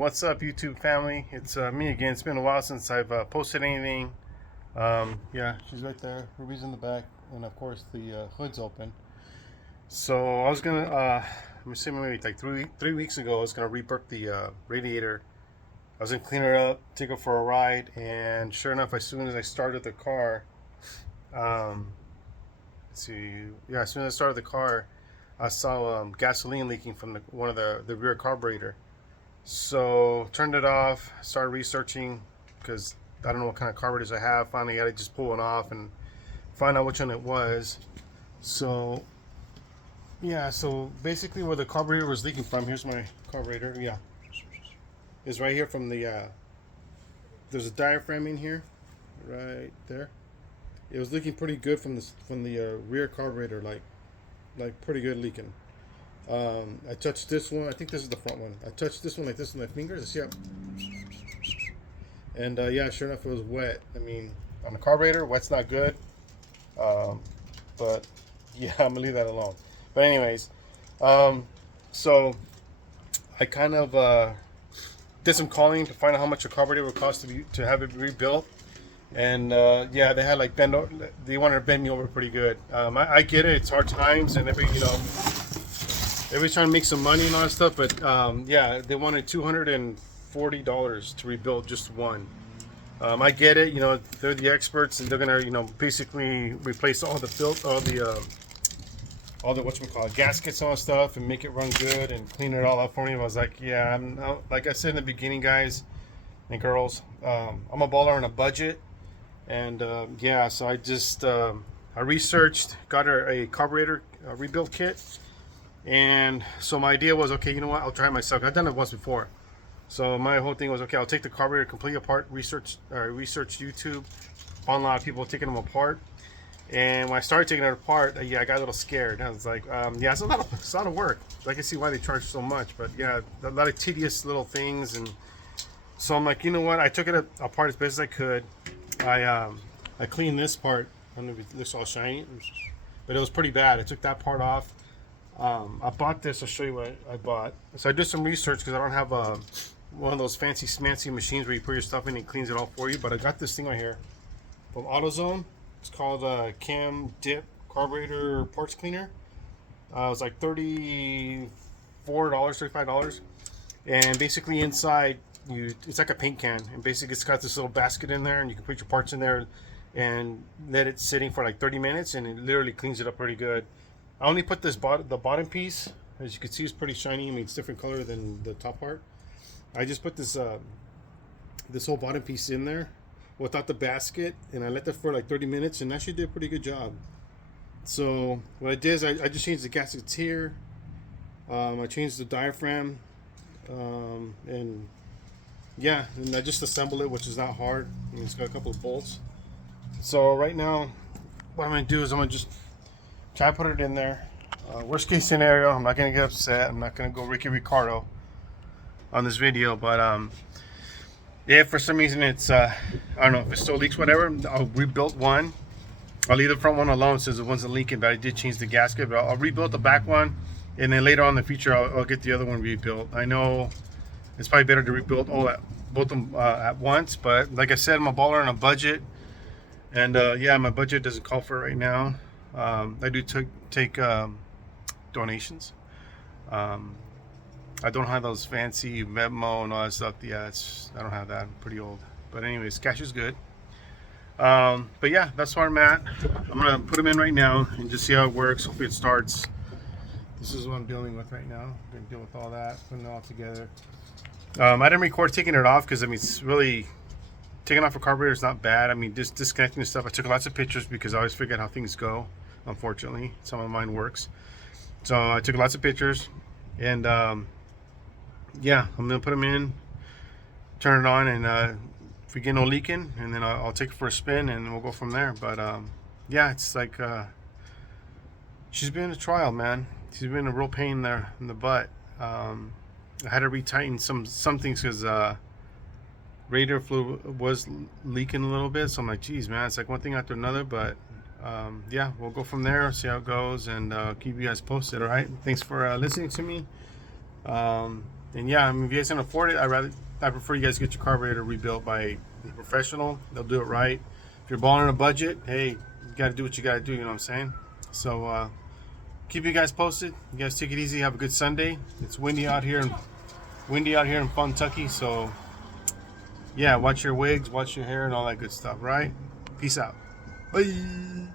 What's up, YouTube family? It's me again. It's been a while since I've posted anything. Yeah, she's right there. Ruby's in the back, and of course the hood's open. So I was gonna, let me see, maybe like three weeks ago, I was gonna rework the radiator. I was gonna clean it up, take it for a ride, and sure enough, as soon as I started the car, um, let's see, yeah, as soon as I started the car, I saw gasoline leaking from one of the rear carburetor. So turned it off, started researching because I don't know what kind of carburetors I have. Finally, I had to just pull it off and find out which one it was. So yeah, so basically where the carburetor was leaking from, here's my carburetor. Yeah, is right here from the. There's a diaphragm in here, right there. It was leaking pretty good from the rear carburetor, like pretty good leaking. I touched this one. I think this is the front one. I touched this one like this with my fingers. See how? And yeah, sure enough, it was wet. I mean, on the carburetor, wet's not good. But yeah, I'm gonna leave that alone. But anyways, so I kind of did some calling to find out how much a carburetor would cost to have it rebuilt. And yeah, they had like they wanted to bend me over pretty good. I get it; it's hard times, and everybody's trying to make some money and all that stuff. But yeah, they wanted $240 to rebuild just one. I get it; they're the experts, and they're gonna basically replace all the whatchamacallit gaskets and all that stuff, and make it run good and clean it all up for me. I was like, yeah, like I said in the beginning, guys and girls, I'm a baller on a budget. And yeah, so I just I researched, got her a carburetor rebuild kit, and so my idea was, okay, you know what, I'll try it myself. I've done it once before, so my whole thing was, okay, I'll take the carburetor completely apart. Research YouTube, found a lot of people taking them apart, and when I started taking it apart, yeah, I got a little scared. I was like, yeah, it's a lot of work. I can see why they charge so much, but yeah, a lot of tedious little things, and so I'm like, you know what, I took it apart as best as I could. I cleaned this part. I don't know if it looks all shiny, but it was pretty bad. I took that part off. I bought this. I'll show you what I bought. So I did some research because I don't have one of those fancy smancy machines where you put your stuff in and it cleans it all for you. But I got this thing right here from AutoZone. It's called Cam Dip Carburetor Parts Cleaner. It was like $34, $35, and basically inside, it's like a paint can, and basically it's got this little basket in there, and you can put your parts in there and let it sitting for like 30 minutes, and it literally cleans it up pretty good. I only put the bottom piece, as you can see, it's pretty shiny. I mean, it's different color than the top part. I just put this whole bottom piece in there without the basket, and I let that for like 30 minutes, and actually did a pretty good job. So what I did is I just changed the gaskets here. I changed the diaphragm, and yeah, and I just assembled it, which is not hard. I mean, it's got a couple of bolts. So right now, what I'm gonna do is I'm gonna just try to put it in there. Worst case scenario, I'm not gonna get upset. I'm not gonna go Ricky Ricardo on this video, but yeah, for some reason it's I don't know if it still leaks, whatever. I'll rebuild one. I'll leave the front one alone since the one's leaking, but I did change the gasket. But I'll rebuild the back one, and then later on in the future, I'll get the other one rebuilt. I know it's probably better to rebuild both of them at once, but like I said, I'm a baller on a budget, and yeah, my budget doesn't call for it right now. I do take donations. I don't have those fancy Venmo and all that stuff. Yeah, I don't have that. I'm pretty old. But anyways, cash is good. But yeah, that's where I'm at. I'm gonna put them in right now and just see how it works. Hopefully it starts. This is what I'm dealing with right now. I'm gonna deal with all that, putting it all together. I didn't record taking it off because I mean, it's really, taking off a carburetor is not bad. I mean, just disconnecting the stuff. I took lots of pictures because I always forget how things go. Unfortunately, some of mine works. So I took lots of pictures, and yeah, I'm gonna put them in, turn it on, and if we get no leaking, and then I'll take it for a spin, and we'll go from there. But yeah, it's like she's been a trial, man. She's been a real pain there in the butt. I had to retighten some things because radiator fluid was leaking a little bit. So I'm like, geez, man, it's like one thing after another. But yeah, we'll go from there, see how it goes, and keep you guys posted. All right, thanks for listening to me. And yeah, I mean, if you guys can afford it, I prefer you guys get your carburetor rebuilt by a professional. They'll do it right. If you're balling on a budget, hey, you got to do what you got to do. You know what I'm saying? So keep you guys posted. You guys take it easy. Have a good Sunday. It's windy out here in Funtucky. So yeah, watch your wigs, watch your hair, and all that good stuff. Right? Peace out. Bye.